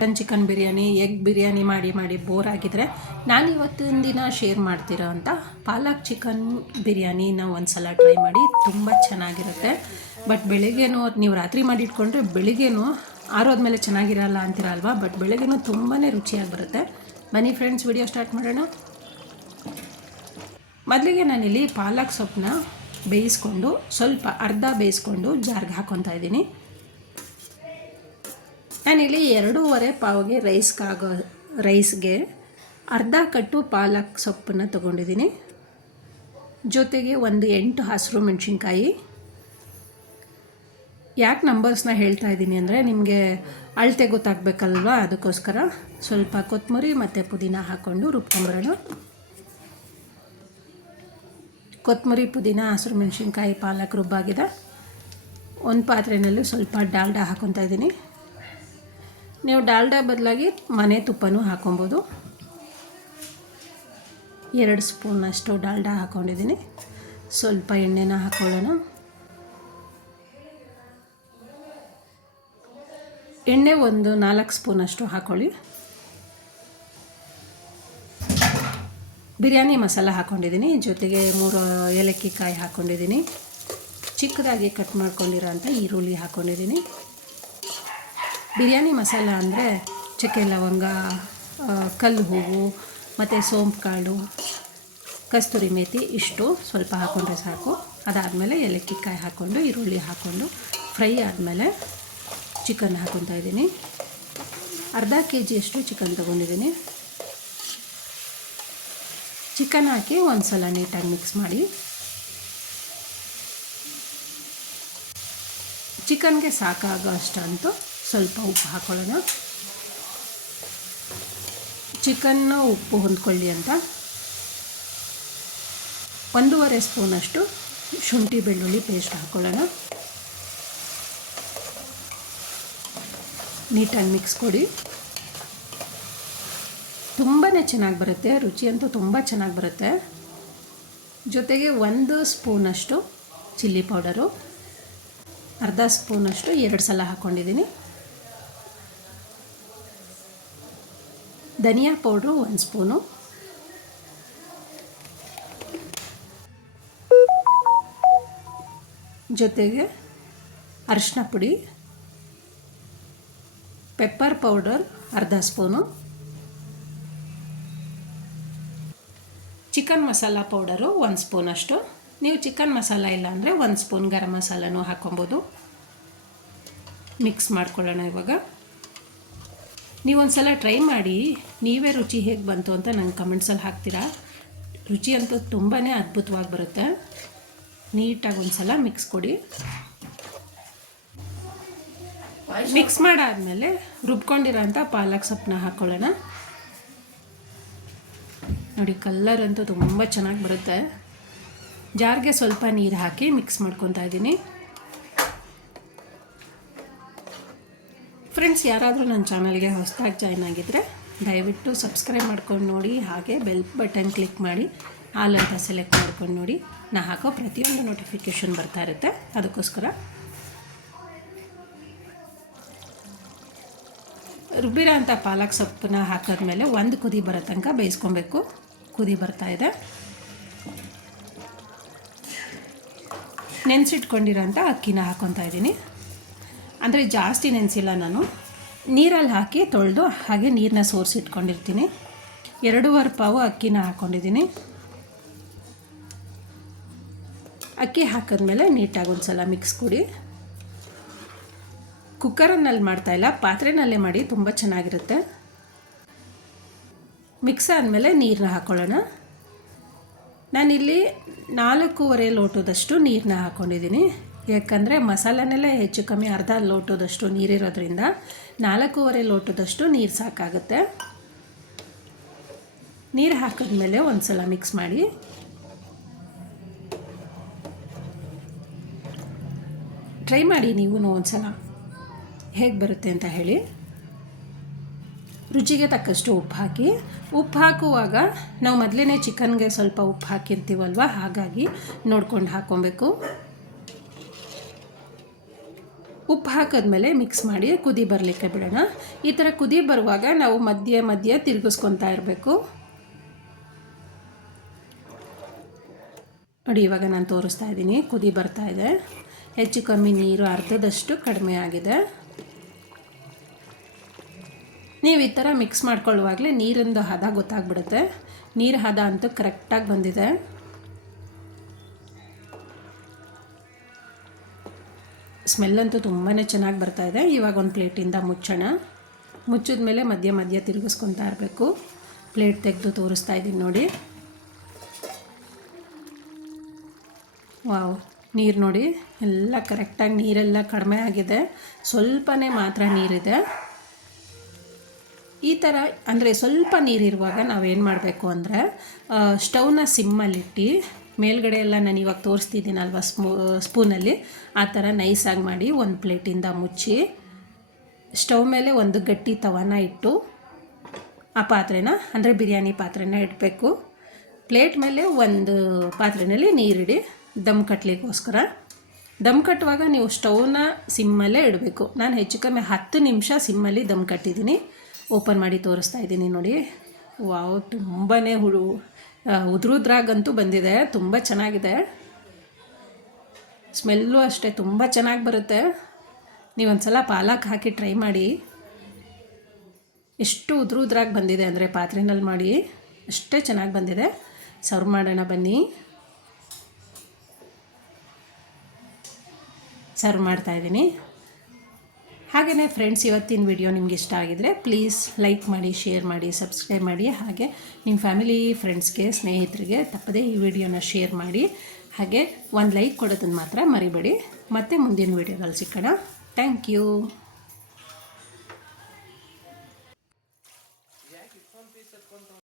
Chicken biryani, egg biryani ಮಾಡಿ ಮಾಡಿ bore ಆಗಿದ್ರೆ ನಾನು ಇವತ್ತಿನ ದಿನ ಶೇರ್ ಮಾಡ್ತಿರೋ ಅಂತ ಪಾಲಕ್ ಚಿಕನ್ ಬಿರಿಯಾನಿನ ಒಂದು ಸಲ ಟ್ರೈ ಮಾಡಿ. ತುಂಬ ಚೆನ್ನಾಗಿರುತ್ತೆ. ಬಟ್ ಬೆಳಿಗ್ಗೆನೂ ನೀವು ರಾತ್ರಿ ಮಾಡಿ ಇಟ್ಕೊಂಡ್ರೆ ಬೆಳಿಗ್ಗೆನೂ ಆರೋದ್ಮೇಲೆ ಚೆನ್ನಾಗಿರಲ್ಲ ಅಂತೀರಲ್ವಾ, ಬಟ್ ಬೆಳಿಗ್ಗೆನೂ ತುಂಬಾ ರುಚಿಯಾಗಿ ಬರುತ್ತೆ. ಬನ್ನಿ ಫ್ರೆಂಡ್ಸ್, ವಿಡಿಯೋ ಸ್ಟಾರ್ಟ್ ಮಾಡೋಣ. ಮೊದಲಿಗೆ ನಾನಿಲ್ಲಿ ಪಾಲಕ್ ಸೊಪ್ಪನ್ನ ಬೇಯಿಸ್ಕೊಂಡು ಸ್ವಲ್ಪ ಅರ್ಧ ಬೇಯಿಸ್ಕೊಂಡು ಜಾರ್ಗೆ ಹಾಕ್ಕೊತಾ ಇದ್ದೀನಿ. ನಾನಿಲ್ಲಿ 2.5 ಪಾವ್ಗೆ ರೈಸ್ಗೆ ಅರ್ಧ ಕಟ್ಟು ಪಾಲಕ್ ಸೊಪ್ಪನ್ನು ತೊಗೊಂಡಿದ್ದೀನಿ. ಜೊತೆಗೆ ಒಂದು 8 ಹಸಿರು ಮೆಣಸಿನ್ಕಾಯಿ. ಯಾಕೆ ನಂಬರ್ಸ್ನ ಹೇಳ್ತಾ ಇದ್ದೀನಿ ಅಂದರೆ ನಿಮಗೆ ಅಳತೆ ಗೊತ್ತಾಗಬೇಕಲ್ವ, ಅದಕ್ಕೋಸ್ಕರ. ಸ್ವಲ್ಪ ಕೊತ್ತಂಬರಿ ಮತ್ತು ಪುದೀನ ಹಾಕ್ಕೊಂಡು ರುಬ್ಕೊಂಬರೋಣ. ಕೊತ್ತಂಬರಿ, ಪುದೀನ, ಹಸಿರು ಮೆಣಸಿನ್ಕಾಯಿ, ಪಾಲಕ್ ರುಬ್ಬಾಗಿದೆ. ಒಂದು ಪಾತ್ರೆಯಲ್ಲಿ ಸ್ವಲ್ಪ ಡಾಲ್ಡಾ ಹಾಕ್ಕೊತಾ ಇದ್ದೀನಿ. ನೀವು ಡಾಲ್ಡಾ ಬದಲಾಗಿ ಮನೆ ತುಪ್ಪನೂ ಹಾಕೊಬೋದು. 2 ಸ್ಪೂನಷ್ಟು ಡಾಲ್ಡಾ ಹಾಕ್ಕೊಂಡಿದ್ದೀನಿ. ಸ್ವಲ್ಪ ಎಣ್ಣೆನ ಹಾಕ್ಕೊಳ್ಳೋಣ. ಎಣ್ಣೆ ಒಂದು 4 ಸ್ಪೂನಷ್ಟು ಹಾಕ್ಕೊಳ್ಳಿ. ಬಿರಿಯಾನಿ ಮಸಾಲ ಹಾಕ್ಕೊಂಡಿದ್ದೀನಿ. ಜೊತೆಗೆ 3 ಏಲಕ್ಕಿ ಕಾಯಿ ಹಾಕ್ಕೊಂಡಿದ್ದೀನಿ. ಚಿಕ್ಕದಾಗಿ ಕಟ್ ಮಾಡ್ಕೊಂಡಿರೋ ಅಂಥ ಈರುಳ್ಳಿ ಹಾಕ್ಕೊಂಡಿದ್ದೀನಿ. ಬಿರಿಯಾನಿ ಮಸಾಲ ಅಂದರೆ ಚಕ್ಕೆ, ಲವಂಗ, ಕಲ್ಲು ಹೂವು ಮತ್ತು ಸೋಂಪು ಕಾಳು, ಕಸ್ತೂರಿ ಮೇಥಿ ಇಷ್ಟು ಸ್ವಲ್ಪ ಹಾಕ್ಕೊಂಡ್ರೆ ಸಾಕು. ಅದಾದಮೇಲೆ ಏಲಕ್ಕಿ ಕಾಯಿ ಹಾಕ್ಕೊಂಡು ಈರುಳ್ಳಿ ಹಾಕ್ಕೊಂಡು ಫ್ರೈ ಆದಮೇಲೆ ಚಿಕನ್ ಹಾಕ್ಕೊತಾ ಇದ್ದೀನಿ. ಅರ್ಧ kg ಚಿಕನ್ ತೊಗೊಂಡಿದ್ದೀನಿ. ಚಿಕನ್ ಹಾಕಿ ಒಂದು ಸಲ ನೀಟಾಗಿ ಮಿಕ್ಸ್ ಮಾಡಿ. ಚಿಕನ್ಗೆ ಸಾಕಾಗೋ ಅಷ್ಟಂತೂ ಸ್ವಲ್ಪ ಉಪ್ಪು ಹಾಕ್ಕೊಳ್ಳೋಣ. ಚಿಕನ್ನು ಉಪ್ಪು ಹೊಂದ್ಕೊಳ್ಳಿ ಅಂತ 1.5 ಸ್ಪೂನಷ್ಟು ಶುಂಠಿ ಬೆಳ್ಳುಳ್ಳಿ ಪೇಸ್ಟ್ ಹಾಕ್ಕೊಳ್ಳೋಣ. ನೀಟಾಗಿ ಮಿಕ್ಸ್ ಕೊಡಿ. ತುಂಬಾ ಚೆನ್ನಾಗಿ ಬರುತ್ತೆ, ರುಚಿ ಅಂತೂ ತುಂಬ ಚೆನ್ನಾಗಿ ಬರುತ್ತೆ. ಜೊತೆಗೆ 1 ಸ್ಪೂನಷ್ಟು ಚಿಲ್ಲಿ ಪೌಡರು, ಅರ್ಧ ಸ್ಪೂನಷ್ಟು 2 ಸಲ ಹಾಕ್ಕೊಂಡಿದ್ದೀನಿ. ಧನಿಯಾ ಪೌಡ್ರು 1 ಸ್ಪೂನು, ಜೊತೆಗೆ ಅರಿಶಿನ ಪುಡಿ, ಪೆಪ್ಪರ್ ಪೌಡರ್ ಅರ್ಧ ಸ್ಪೂನು, ಚಿಕನ್ ಮಸಾಲ ಪೌಡರು 1 ಸ್ಪೂನಷ್ಟು. ನೀವು ಚಿಕನ್ ಮಸಾಲ ಇಲ್ಲ ಅಂದರೆ 1 ಸ್ಪೂನ್ ಗರಂ ಮಸಾಲನೂ ಹಾಕ್ಕೊಬೋದು. ಮಿಕ್ಸ್ ಮಾಡ್ಕೊಳ್ಳೋಣ. ಇವಾಗ ನೀವೊಂದು ಸಲ ಟ್ರೈ ಮಾಡಿ, ನೀವೇ ರುಚಿ ಹೇಗೆ ಬಂತು ಅಂತ ನಂಗೆ ಕಮೆಂಟ್ಸಲ್ಲಿ ಹಾಕ್ತೀರಾ. ರುಚಿ ಅಂತೂ ತುಂಬಾ ಅದ್ಭುತವಾಗಿ ಬರುತ್ತೆ. ನೀಟಾಗಿ ಒಂದು ಸಲ ಮಿಕ್ಸ್ ಕೊಡಿ. ಮಿಕ್ಸ್ ಮಾಡಾದಮೇಲೆ ರುಬ್ಕೊಂಡಿರೋ ಅಂಥ ಪಾಲಕ್ ಸೊಪ್ಪನ್ನ ಹಾಕ್ಕೊಳ್ಳೋಣ. ನೋಡಿ, ಕಲ್ಲರ್ ಅಂತೂ ತುಂಬ ಚೆನ್ನಾಗಿ ಬರುತ್ತೆ. ಜಾರ್ಗೆ ಸ್ವಲ್ಪ ನೀರು ಹಾಕಿ ಮಿಕ್ಸ್ ಮಾಡ್ಕೊತಾ ಇದ್ದೀನಿ. ಫ್ರೆಂಡ್ಸ್, ಯಾರಾದರೂ ನನ್ನ ಚಾನಲ್ಗೆ ಹೊಸದಾಗಿ ಜಾಯ್ನ್ ಆಗಿದ್ದರೆ ದಯವಿಟ್ಟು ಸಬ್ಸ್ಕ್ರೈಬ್ ಮಾಡ್ಕೊಂಡು ನೋಡಿ. ಹಾಗೆ ಬೆಲ್ ಬಟನ್ ಕ್ಲಿಕ್ ಮಾಡಿ ಆಲ್ ಅಂತ ಸೆಲೆಕ್ಟ್ ಮಾಡ್ಕೊಂಡು ನೋಡಿ. ನಾ ಹಾಕೋ ಪ್ರತಿಯೊಂದು ನೋಟಿಫಿಕೇಷನ್ ಬರ್ತಾ ಇರುತ್ತೆ. ಅದಕ್ಕೋಸ್ಕರ ರುಬ್ಬಿರೋ ಅಂಥ ಪಾಲಕ್ ಸೊಪ್ಪನ್ನ ಹಾಕಿದ್ಮೇಲೆ 1 ಕುದಿ ಬರೋ ತನಕ ಬೇಯಿಸ್ಕೊಬೇಕು. ಕುದಿ ಬರ್ತಾ ಇದೆ. ನೆನೆಸಿಟ್ಕೊಂಡಿರೋ ಅಂಥ ಅಕ್ಕಿನ ಹಾಕ್ಕೊತಾ ಇದ್ದೀನಿ. ಅಂದರೆ ಜಾಸ್ತಿ ನೆನೆಸಿಲ್ಲ, ನಾನು ನೀರಲ್ಲಿ ಹಾಕಿ ತೊಳೆದು ಹಾಗೆ ನೀರನ್ನ ಸೋರಿಸಿಟ್ಕೊಂಡಿರ್ತೀನಿ. 2.5 ಪಾವು ಅಕ್ಕಿನ ಹಾಕ್ಕೊಂಡಿದ್ದೀನಿ. ಅಕ್ಕಿ ಹಾಕಿದ್ಮೇಲೆ ನೀಟಾಗಿ ಒಂದು ಸಲ ಮಿಕ್ಸ್ ಕೊಡಿ. ಕುಕ್ಕರಲ್ಲಿ ಮಾಡ್ತಾಯಿಲ್ಲ, ಪಾತ್ರೆನಲ್ಲೇ ಮಾಡಿ, ತುಂಬ ಚೆನ್ನಾಗಿರುತ್ತೆ. ಮಿಕ್ಸ್ ಆದಮೇಲೆ ನೀರನ್ನ ಹಾಕ್ಕೊಳ್ಳೋಣ. ನಾನಿಲ್ಲಿ 4.25 ಲೋಟದಷ್ಟು ನೀರನ್ನ ಹಾಕ್ಕೊಂಡಿದ್ದೀನಿ. ಯಾಕಂದರೆ ಮಸಾಲನೆಲ್ಲ ಹೆಚ್ಚು ಕಮ್ಮಿ ಅರ್ಧ ಲೋಟದಷ್ಟು ನೀರಿರೋದ್ರಿಂದ 4.25 ಲೋಟದಷ್ಟು ನೀರು ಸಾಕಾಗುತ್ತೆ. ನೀರು ಹಾಕಿದ್ಮೇಲೆ ಒಂದು ಸಲ ಮಿಕ್ಸ್ ಮಾಡಿ. ಟ್ರೈ ಮಾಡಿ ನೀವು ಒಂದು ಸಲ ಹೇಗೆ ಬರುತ್ತೆ ಅಂತ ಹೇಳಿ. ರುಚಿಗೆ ತಕ್ಕಷ್ಟು ಉಪ್ಪು ಹಾಕಿ. ಉಪ್ಪು ಹಾಕುವಾಗ ನಾವು ಮೊದಲೇ ಚಿಕನ್ಗೆ ಸ್ವಲ್ಪ ಉಪ್ಪು ಹಾಕಿರ್ತೀವಲ್ವ, ಹಾಗಾಗಿ ನೋಡ್ಕೊಂಡು ಹಾಕ್ಕೊಬೇಕು. ಉಪ್ಪು ಹಾಕಿದ್ಮೇಲೆ ಮಿಕ್ಸ್ ಮಾಡಿ ಕುದಿ ಬರಲಿಕ್ಕೆ ಬಿಡೋಣ. ಈ ಥರ ಕುದಿ ಬರುವಾಗ ನಾವು ಮಧ್ಯೆ ಮಧ್ಯೆ ತಿರುಗಿಸ್ಕೊತಾ ಇರಬೇಕು. ನೋಡಿ, ಇವಾಗ ನಾನು ತೋರಿಸ್ತಾ ಇದ್ದೀನಿ, ಕುದಿ ಬರ್ತಾ ಇದೆ. ಹೆಚ್ಚು ಕಮ್ಮಿ ನೀರು ಅರ್ಧದಷ್ಟು ಕಡಿಮೆ ಆಗಿದೆ. ನೀವು ಈ ಥರ ಮಿಕ್ಸ್ ಮಾಡ್ಕೊಳ್ಳುವಾಗಲೇ ನೀರಿಂದು ಹದ ಗೊತ್ತಾಗ್ಬಿಡುತ್ತೆ. ನೀರು ಹದ ಅಂತೂ ಕರೆಕ್ಟಾಗಿ ಬಂದಿದೆ. ಸ್ಮೆಲ್ಲಂತೂ ತುಂಬಾ ಚೆನ್ನಾಗಿ ಬರ್ತಾಯಿದೆ. ಇವಾಗ ಒಂದು ಪ್ಲೇಟಿಂದ ಮುಚ್ಚೋಣ. ಮುಚ್ಚಿದ ಮೇಲೆ ಮಧ್ಯ ಮಧ್ಯ ತಿರುಗಿಸ್ಕೊತಾ ಇರಬೇಕು. ಪ್ಲೇಟ್ ತೆಗೆದು ತೋರಿಸ್ತಾ ಇದ್ದೀನಿ ನೋಡಿ. ವಾವ್, ನೀರು ನೋಡಿ ಎಲ್ಲ ಕರೆಕ್ಟಾಗಿ ನೀರೆಲ್ಲ ಕಡಿಮೆ ಆಗಿದೆ. ಸ್ವಲ್ಪನೇ ಮಾತ್ರ ನೀರಿದೆ. ಈ ಥರ ಅಂದರೆ ಸ್ವಲ್ಪ ನೀರಿರುವಾಗ ನಾವೇನು ಮಾಡಬೇಕು ಅಂದರೆ ಸ್ಟವ್ನ ಸಿಮ್ಮಲ್ಲಿಟ್ಟು ಮೇಲ್ಗಡೆ ಎಲ್ಲ ನಾನು ಇವಾಗ ತೋರಿಸ್ತಿದ್ದೀನಲ್ವ ಸ್ಪೂನಲ್ಲಿ, ಆ ಥರ ನೈಸಾಗಿ ಮಾಡಿ ಒಂದು ಪ್ಲೇಟಿಂದ ಮುಚ್ಚಿ ಸ್ಟವ್ ಮೇಲೆ ಒಂದು ಗಟ್ಟಿ ತವಾನ ಇಟ್ಟು ಆ ಪಾತ್ರೆನ ಅಂದರೆ ಬಿರಿಯಾನಿ ಪಾತ್ರೆನ ಇಡಬೇಕು. ಪ್ಲೇಟ್ ಮೇಲೆ ಒಂದು ಪಾತ್ರೆಯಲ್ಲಿ ನೀರಿಡಿ ದಮ್ ಕಟ್ಟಲಿಕ್ಕೋಸ್ಕರ. ದಮ್ ಕಟ್ಟುವಾಗ ನೀವು ಸ್ಟವ್ನ ಸಿಮ್ಮಲ್ಲೇ ಇಡಬೇಕು. ನಾನು ಹೆಚ್ಚು ಕಮ್ಮಿ 10 ನಿಮಿಷ ಸಿಮ್ಮಲ್ಲಿ ದಮ್ ಕಟ್ಟಿದ್ದೀನಿ. ಓಪನ್ ಮಾಡಿ ತೋರಿಸ್ತಾ ಇದ್ದೀನಿ ನೋಡಿ. ವಾವ್, ತುಂಬಾ ಉದ್ರುದ್ರಾಗಂತೂ ಬಂದಿದೆ. ತುಂಬ ಚೆನ್ನಾಗಿದೆ. ಸ್ಮೆಲ್ಲು ಅಷ್ಟೇ ತುಂಬ ಚೆನ್ನಾಗಿ ಬರುತ್ತೆ. ನೀವೊಂದು ಸಲ ಪಾಲಕ್ ಹಾಕಿ ಟ್ರೈ ಮಾಡಿ. ಎಷ್ಟು ಉದ್ರುದ್ರಾಗಿ ಬಂದಿದೆ ಅಂದರೆ ಪಾತ್ರೆನಲ್ಲಿ ಮಾಡಿ ಅಷ್ಟೇ ಚೆನ್ನಾಗಿ ಬಂದಿದೆ. ಸರ್ವ್ ಮಾಡೋಣ ಬನ್ನಿ. ಸರ್ವ್ ಮಾಡ್ತಾಯಿದ್ದೀನಿ. ಹಾಗೆಯೇ ಫ್ರೆಂಡ್ಸ್, ಇವತ್ತಿನ ವಿಡಿಯೋ ನಿಮ್ಗೆ ಇಷ್ಟ ಆಗಿದರೆ ಪ್ಲೀಸ್ ಲೈಕ್ ಮಾಡಿ, ಶೇರ್ ಮಾಡಿ, ಸಬ್ಸ್ಕ್ರೈಬ್ ಮಾಡಿ. ಹಾಗೆ ನಿಮ್ಮ ಫ್ಯಾಮಿಲಿ, ಫ್ರೆಂಡ್ಸ್ಗೆ, ಸ್ನೇಹಿತರಿಗೆ ತಪ್ಪದೇ ಈ ವಿಡಿಯೋನ ಶೇರ್ ಮಾಡಿ. ಹಾಗೆ ಒಂದು ಲೈಕ್ ಕೊಡೋದನ್ನು ಮಾತ್ರ ಮರಿಬೇಡಿ. ಮತ್ತೆ ಮುಂದಿನ ವಿಡಿಯೋದಲ್ಲಿ ಸಿಕ್ಕೋಣ. Thank you.